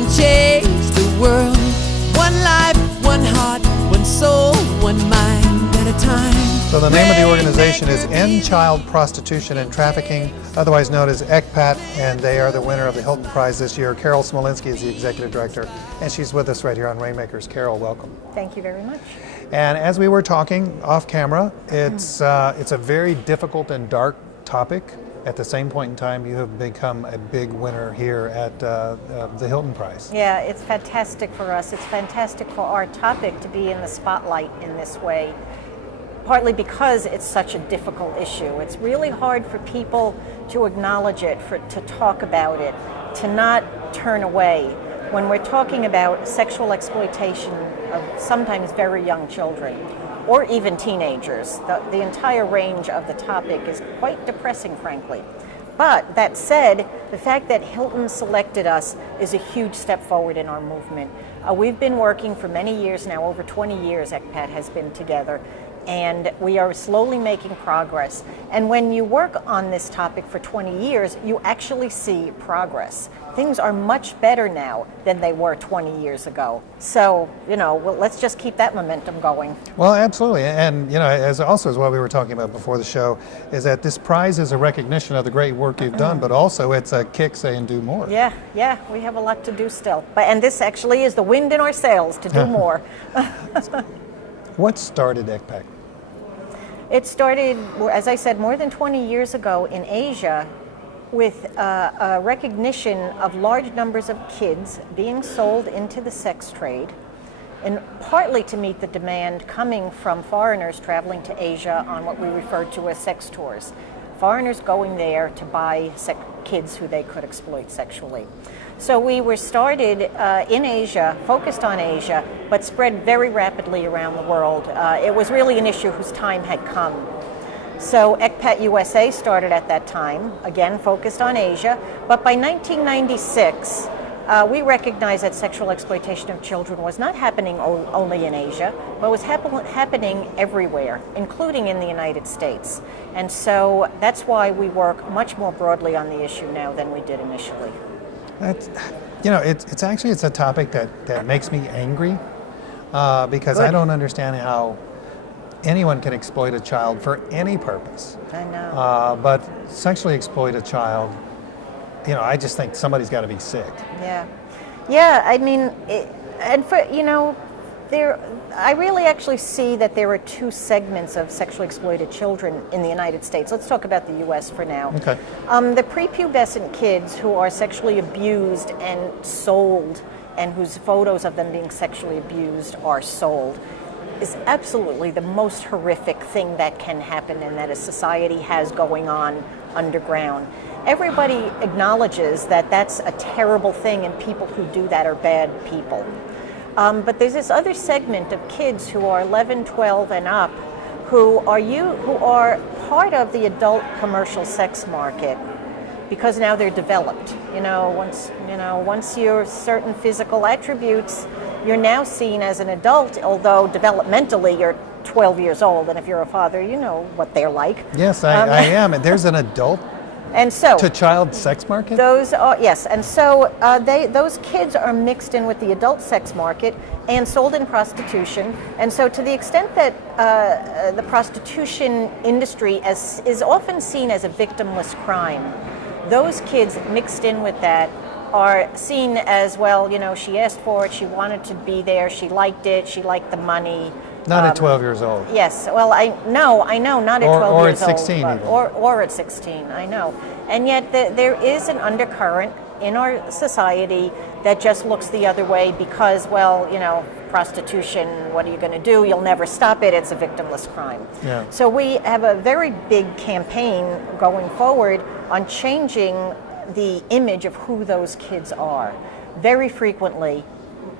can change the world. One life, one heart, one soul, one mind at a time. So the name of the organization is End Child Prostitution and Trafficking, otherwise known as ECPAT, and they are the winner of the Hilton Prize this year. Carol Smolenski is the executive director, and she's with us right here on Rainmakers. Carol, welcome. Thank you very much. And as we were talking off camera, it's a very difficult and dark topic. At the same point in time, you have become a big winner here at the Hilton Prize. Yeah, it's fantastic for us. It's fantastic for our topic to be in the spotlight in this way, partly because it's such a difficult issue. It's really hard for people to acknowledge it, to talk about it, to not turn away. When we're talking about sexual exploitation of sometimes very young children, or even teenagers, the entire range of the topic is quite depressing, frankly. But that said, the fact that Hilton selected us is a huge step forward in our movement. We've been working for many years now, over 20 years ECPAT has been together, and we are slowly making progress. And when you work on this topic for 20 years, you actually see progress. Things are much better now than they were 20 years ago. So, let's just keep that momentum going. Well, absolutely. And, as what we were talking about before the show, is that this prize is a recognition of the great work you've done, but also it's a kick saying do more. Yeah, we have a lot to do still. And this actually is the wind in our sails to do more. What started ECPAT? It started, as I said, more than 20 years ago in Asia, with a recognition of large numbers of kids being sold into the sex trade, and partly to meet the demand coming from foreigners traveling to Asia on what we refer to as sex tours. Foreigners going there to buy kids who they could exploit sexually. So we were started in Asia, focused on Asia, but spread very rapidly around the world. It was really an issue whose time had come. So ECPAT USA started at that time, again focused on Asia, but by 1996 we recognized that sexual exploitation of children was not happening only in Asia, but was happening everywhere, including in the United States. And so that's why we work much more broadly on the issue now than we did initially. It's a topic that makes me angry because Good. I don't understand how anyone can exploit a child for any purpose. I know. But sexually exploit a child, I just think somebody's got to be sick. Yeah. I mean, I really actually see that there are two segments of sexually exploited children in the United States. Let's talk about the U.S. for now. Okay. The prepubescent kids who are sexually abused and sold, and whose photos of them being sexually abused are sold, is absolutely the most horrific thing that can happen and that a society has going on underground. Everybody acknowledges that that's a terrible thing, and people who do that are bad people. But there's this other segment of kids who are 11, 12 and up who are part of the adult commercial sex market because now they're developed. Once you're certain physical attributes, you're now seen as an adult, although developmentally you're 12 years old, and if you're a father, you know what they're like. Yes, I am. And there's an adult and so to child sex market? Yes, and so those kids are mixed in with the adult sex market and sold in prostitution. And so to the extent that the prostitution industry is often seen as a victimless crime, those kids mixed in with that are seen as, well, she asked for it, she wanted to be there, she liked it, she liked the money. Not at 12 years old. Yes, well, I know, not at 12 years old. Or at 16 even. Or at 16, I know. And yet there is an undercurrent in our society that just looks the other way because, prostitution, what are you going to do? You'll never stop it. It's a victimless crime. Yeah. So we have a very big campaign going forward on changing the image of who those kids are. Very frequently,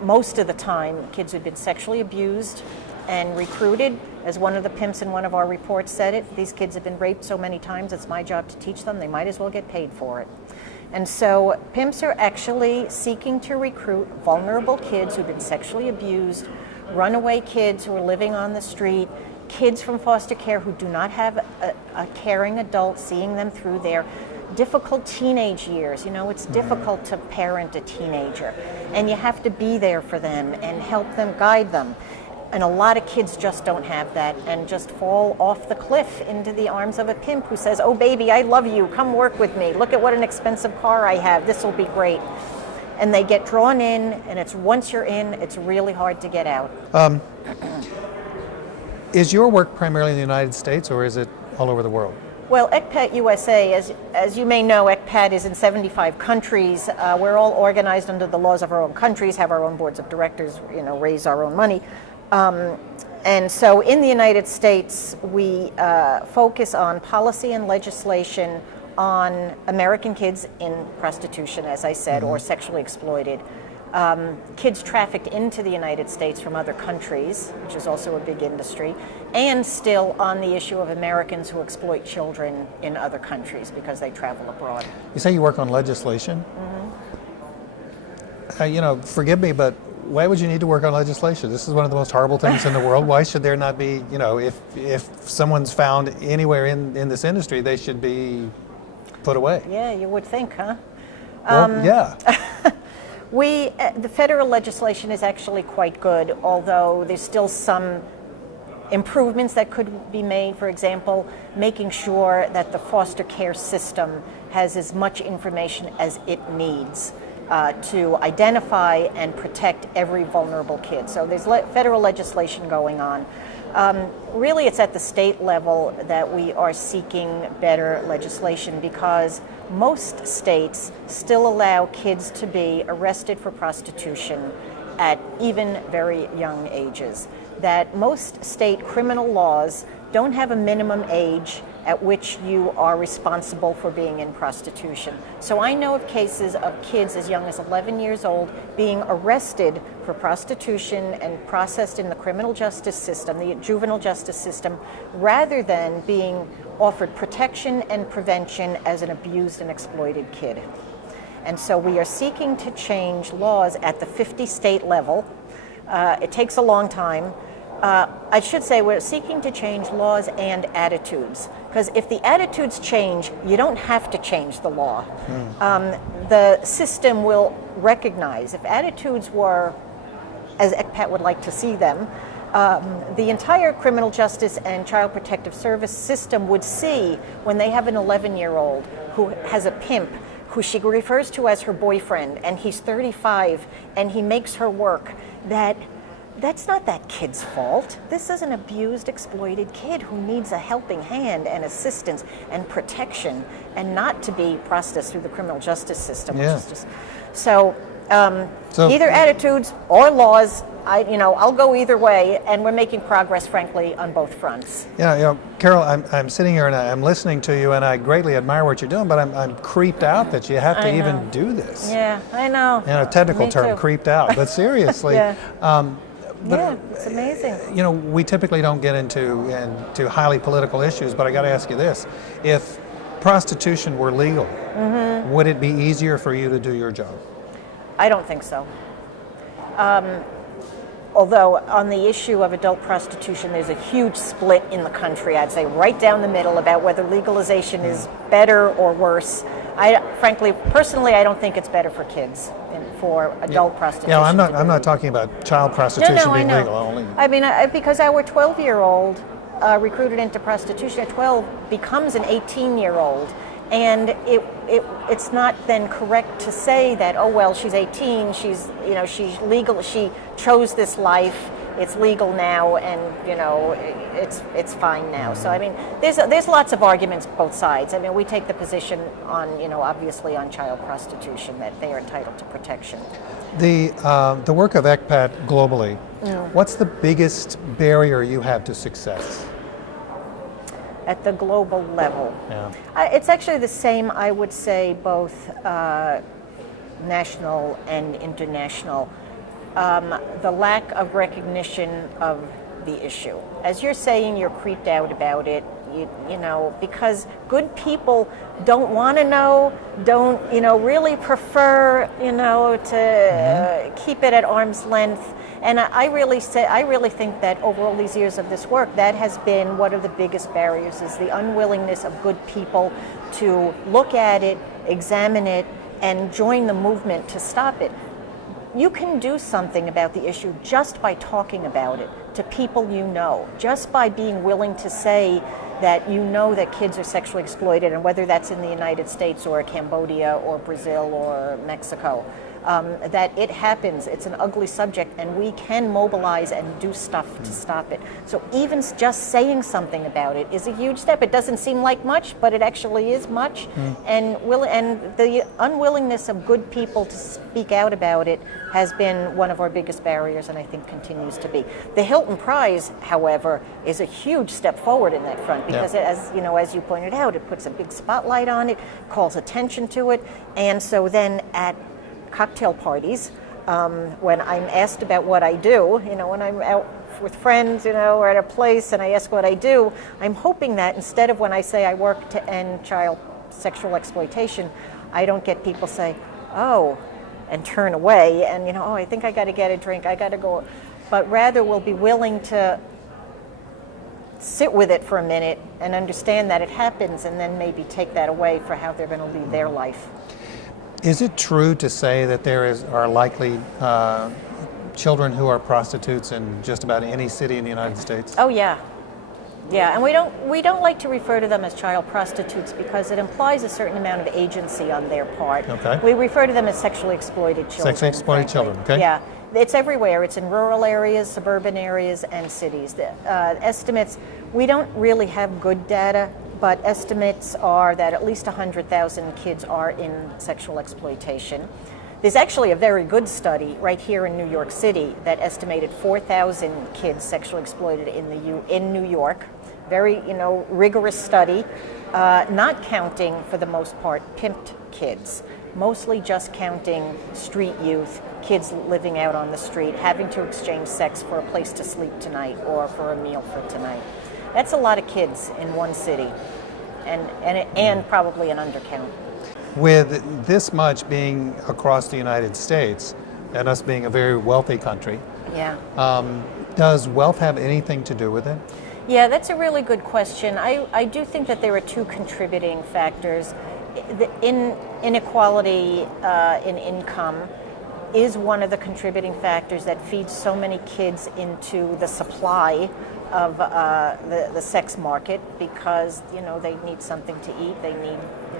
most of the time, kids who've been sexually abused and recruited, as one of the pimps in one of our reports said it, these kids have been raped so many times, it's my job to teach them, they might as well get paid for it. And so pimps are actually seeking to recruit vulnerable kids who've been sexually abused, runaway kids who are living on the street, kids from foster care who do not have a caring adult, seeing them through their difficult teenage years. You know, it's difficult to parent a teenager, and you have to be there for them and help them, guide them. And a lot of kids just don't have that and just fall off the cliff into the arms of a pimp who says, oh baby, I love you, come work with me, look at what an expensive car I have, this will be great. And they get drawn in, and it's once you're in, it's really hard to get out. Is your work primarily in the United States, or is it all over the world? Well, ECPAT USA, as you may know, ECPAT is in 75 countries. We're all organized under the laws of our own countries, have our own boards of directors, you know, raise our own money. And so in the United States, we focus on policy and legislation on American kids in prostitution, as I said, or sexually exploited. Kids trafficked into the United States from other countries, which is also a big industry, and still on the issue of Americans who exploit children in other countries because they travel abroad. You say you work on legislation? You know, forgive me, but why would you need to work on legislation? This is one of the most horrible things in the world. Why should there not be, you know, if someone's found anywhere in this industry, they should be put away? Yeah, you would think, huh? Well, yeah. The federal legislation is actually quite good, although there's still some improvements that could be made. For example, making sure that the foster care system has as much information as it needs to identify and protect every vulnerable kid. So there's federal legislation going on. Really, it's at the state level that we are seeking better legislation, because most states still allow kids to be arrested for prostitution at even very young ages. That most state criminal laws don't have a minimum age at which you are responsible for being in prostitution. So I know of cases of kids as young as 11 years old being arrested for prostitution and processed in the criminal justice system, the juvenile justice system, rather than being offered protection and prevention as an abused and exploited kid. And so we are seeking to change laws at the 50-state level. It takes a long time. I should say we're seeking to change laws and attitudes, because if the attitudes change, you don't have to change the law. The system will recognize, if attitudes were as ECPAT would like to see them, the entire criminal justice and child protective service system would see when they have an 11-year-old who has a pimp who she refers to as her boyfriend, and he's 35 and he makes her work, that's not that kid's fault. This is an abused, exploited kid who needs a helping hand and assistance and protection, and not to be processed through the criminal justice system. Yeah. Which is just, so either attitudes or laws. I'll go either way, and we're making progress, frankly, on both fronts. Yeah, Carol, I'm sitting here and I'm listening to you, and I greatly admire what you're doing, but I'm creeped out that you have to even do this. Yeah, I know. You know, technical Me term, too. creeped out, but seriously. Yeah. But, yeah, it's amazing. You know, we typically don't get into highly political issues, but I got to ask you this: if prostitution were legal, would it be easier for you to do your job? I don't think so. Although on the issue of adult prostitution, there's a huge split in the country, I'd say right down the middle, about whether legalization is better or worse. Frankly, personally, I don't think it's better for kids for adult prostitution. Yeah, I'm not talking about child prostitution being I know. legal only. I mean, because our 12-year-old recruited into prostitution at 12 becomes an 18-year-old. And it's not then correct to say that, oh well, she's 18, she's legal, she chose this life, it's legal now, and it's fine now. So I mean, there's lots of arguments both sides. I mean, we take the position on obviously on child prostitution, that they are entitled to protection. The work of ECPAT globally, what's the biggest barrier you have to success? At the global level. Yeah. It's actually the same, I would say, both national and international. The lack of recognition of the issue. As you're saying, you're creeped out about it, because good people don't want to know, don't, really prefer, to keep it at arm's length. And I really think that over all these years of this work, that has been one of the biggest barriers, is the unwillingness of good people to look at it, examine it, and join the movement to stop it. You can do something about the issue just by talking about it to people you know, just by being willing to say that you know that kids are sexually exploited, and whether that's in the United States or Cambodia or Brazil or Mexico, that it happens. It's an ugly subject, and we can mobilize and do stuff to stop it. So even just saying something about it is a huge step. It doesn't seem like much, but it actually is much. And the unwillingness of good people to speak out about it has been one of our biggest barriers, and I think continues to be. The Hilton Prize, however, is a huge step forward in that front, because as you pointed out, it puts a big spotlight on it, calls attention to it, and so then at cocktail parties, when I'm asked about what I do, when I'm out with friends, or at a place and I ask what I do, I'm hoping that instead of when I say I work to end child sexual exploitation, I don't get people say, oh, and turn away and, oh, I think I got to get a drink, I got to go. But rather we'll be willing to sit with it for a minute and understand that it happens, and then maybe take that away for how they're going to lead their life. Is it true to say that are likely children who are prostitutes in just about any city in the United States? Oh yeah, and we don't like to refer to them as child prostitutes because it implies a certain amount of agency on their part. Okay. We refer to them as sexually exploited children. Sexually exploited children. Okay. Yeah, it's everywhere. It's in rural areas, suburban areas, and cities. Estimates, we don't really have good data, but estimates are that at least 100,000 kids are in sexual exploitation. There's actually a very good study right here in New York City that estimated 4,000 kids sexually exploited in New York. Very, rigorous study, not counting, for the most part, pimped kids, mostly just counting street youth, kids living out on the street, having to exchange sex for a place to sleep tonight or for a meal for tonight. That's a lot of kids in one city, and probably an undercount. With this much being across the United States, and us being a very wealthy country, does wealth have anything to do with it? Yeah, that's a really good question. I do think that there are two contributing factors. The inequality in income is one of the contributing factors that feeds so many kids into the supply of the sex market, because they need something to eat, they need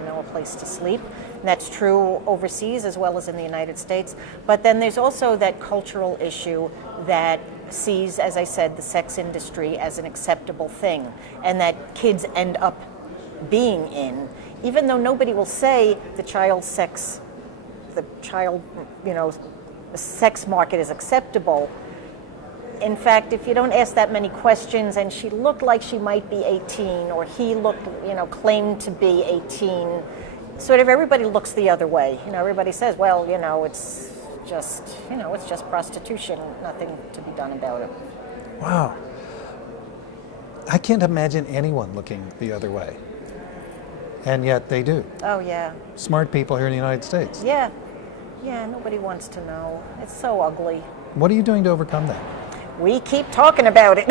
a place to sleep. And that's true overseas as well as in the United States. But then there's also that cultural issue that sees, as I said, the sex industry as an acceptable thing, and that kids end up being in, even though nobody will say the sex market is acceptable. In fact, if you don't ask that many questions, and she looked like she might be 18, or he looked, claimed to be 18, sort of everybody looks the other way. Everybody says, well, it's just prostitution, nothing to be done about it. Wow. I can't imagine anyone looking the other way. And yet they do. Oh, yeah. Smart people here in the United States. Yeah, nobody wants to know. It's so ugly. What are you doing to overcome that? We keep talking about it.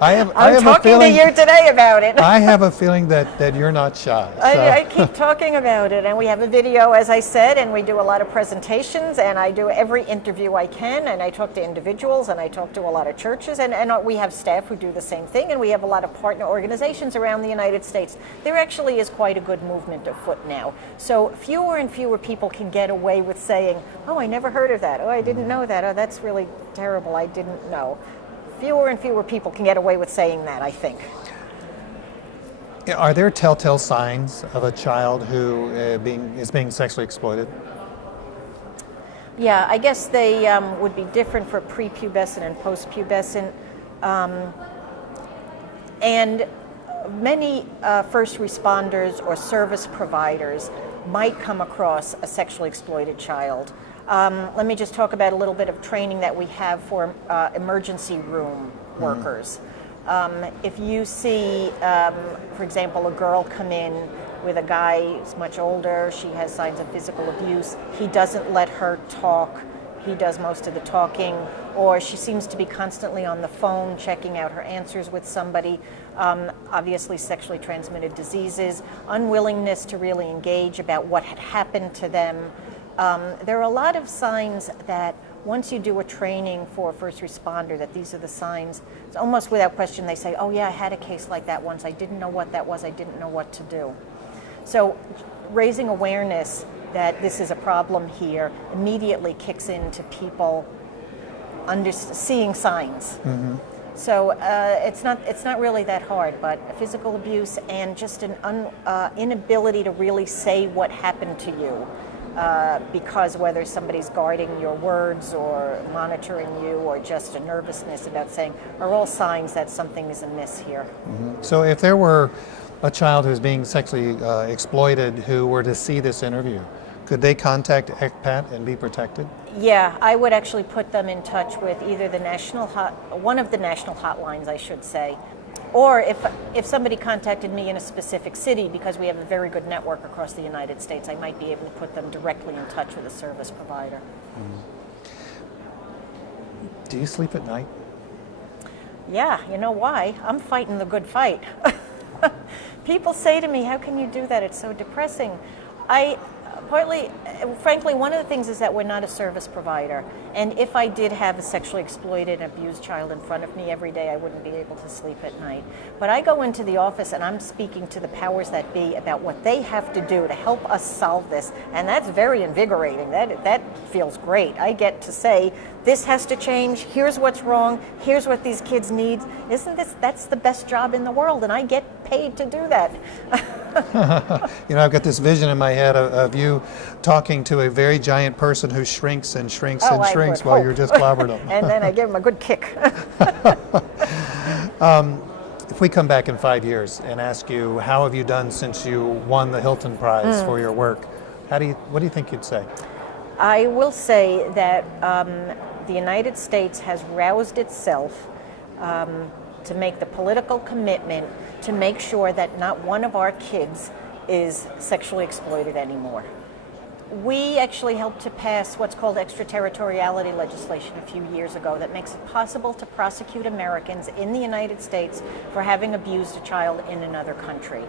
I'm talking to you today about it. I have a feeling that you're not shy. So. I keep talking about it, and we have a video, as I said, and we do a lot of presentations, and I do every interview I can, and I talk to individuals, and I talk to a lot of churches, and we have staff who do the same thing, and we have a lot of partner organizations around the United States. There actually is quite a good movement afoot now. So fewer and fewer people can get away with saying, oh, I never heard of that. Oh, I didn't know that. Oh, that's really terrible. I didn't know. Fewer and fewer people can get away with saying that, I think. Are there telltale signs of a child who is being sexually exploited? Yeah, I guess they would be different for prepubescent and postpubescent. And many first responders or service providers might come across a sexually exploited child. Let me just talk about a little bit of training that we have for emergency room workers. If you see, for example, a girl come in with a guy who's much older, she has signs of physical abuse, he doesn't let her talk, he does most of the talking, or she seems to be constantly on the phone checking out her answers with somebody. Obviously sexually transmitted diseases, unwillingness to really engage about what had happened to them. There are a lot of signs that once you do a training for a first responder, that these are the signs, it's almost without question they say, oh yeah, I had a case like that once, I didn't know what that was, I didn't know what to do. So raising awareness that this is a problem here immediately kicks into people seeing signs. Mm-hmm. So it's not really that hard, but physical abuse and just an inability to really say what happened to you. Because whether somebody's guarding your words or monitoring you or just a nervousness about saying are all signs that something is amiss here. Mm-hmm. So if there were a child who's being sexually exploited who were to see this interview, could they contact ECPAT and be protected? Yeah, I would actually put them in touch with either the one of the national hotlines, I should say, or if somebody contacted me in a specific city, because we have a very good network across the United States, I might be able to put them directly in touch with a service provider. Mm-hmm. Do you sleep at night? Yeah, you know why? I'm fighting the good fight. People say to me, how can you do that? It's so depressing. Frankly, one of the things is that we're not a service provider. And if I did have a sexually exploited and abused child in front of me every day, I wouldn't be able to sleep at night. But I go into the office and I'm speaking to the powers that be about what they have to do to help us solve this. And that's very invigorating. That feels great. I get to say, this has to change, here's what's wrong, here's what these kids need. That's the best job in the world, and I get paid to do that. You know, I've got this vision in my head of you talking to a very giant person who shrinks and shrinks and shrinks while you're just clobbering them. And then I give them a good kick. If we come back in 5 years and ask you, how have you done since you won the Hilton Prize for your work, what do you think you'd say? I will say that the United States has roused itself to make the political commitment to make sure that not one of our kids is sexually exploited anymore. We actually helped to pass what's called extraterritoriality legislation a few years ago that makes it possible to prosecute Americans in the United States for having abused a child in another country.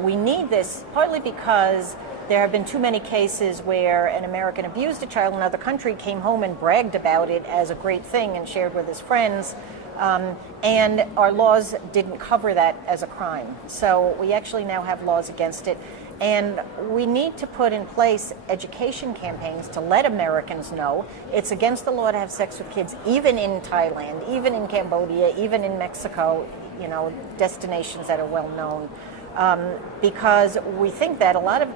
We need this partly because there have been too many cases where an American abused a child in another country, came home and bragged about it as a great thing and shared with his friends, and our laws didn't cover that as a crime. So we actually now have laws against it. And we need to put in place education campaigns to let Americans know it's against the law to have sex with kids, even in Thailand, even in Cambodia, even in Mexico, you know, destinations that are well known. Because we think that a lot of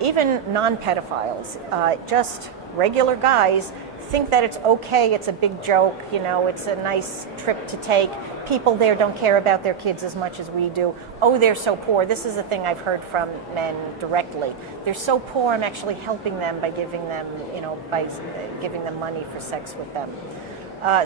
even non-pedophiles, just regular guys, think that it's okay, it's a big joke, you know, it's a nice trip to take. People there don't care about their kids as much as we do. Oh, they're so poor. This is a thing I've heard from men directly. They're so poor, I'm actually helping them by giving them, you know, by giving them money for sex with them.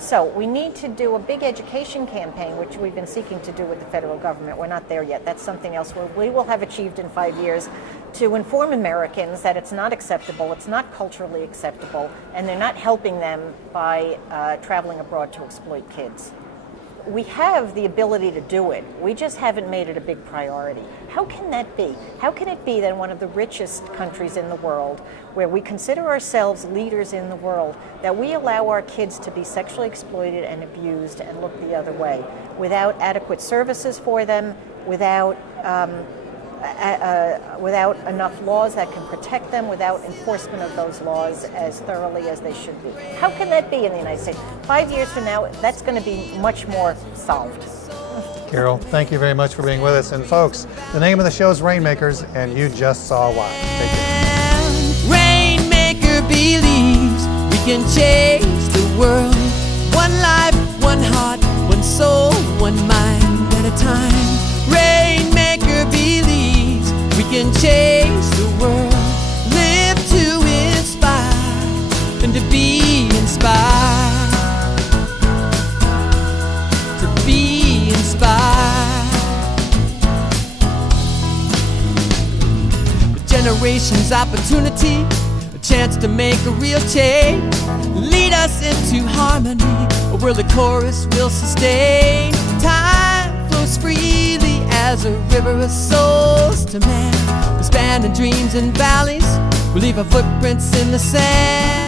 So we need to do a big education campaign, which we've been seeking to do with the federal government. We're not there yet. That's something else we will have achieved in 5 years, to inform Americans that it's not acceptable, it's not culturally acceptable, and they're not helping them by traveling abroad to exploit kids. We have the ability to do it. We just haven't made it a big priority. How can that be? How can it be that in one of the richest countries in the world, where we consider ourselves leaders in the world, that we allow our kids to be sexually exploited and abused and look the other way, without adequate services for them, without enough laws that can protect them, without enforcement of those laws as thoroughly as they should be? How can that be in the United States? 5 years from now, that's going to be much more solved. Carol, thank you very much for being with us. And folks, the name of the show is Rainmakers, and you just saw why. Take care. Rainmaker believes we can change the world. One life, one heart, one soul, one mind at a time. Rainmaker believes we can change the world. Live to inspire and to be inspired. To be inspired. A generation's opportunity chance to make a real change, lead us into harmony, a world the chorus will sustain. Time flows freely as a river of souls to man. We're spanning dreams and valleys, we leave our footprints in the sand.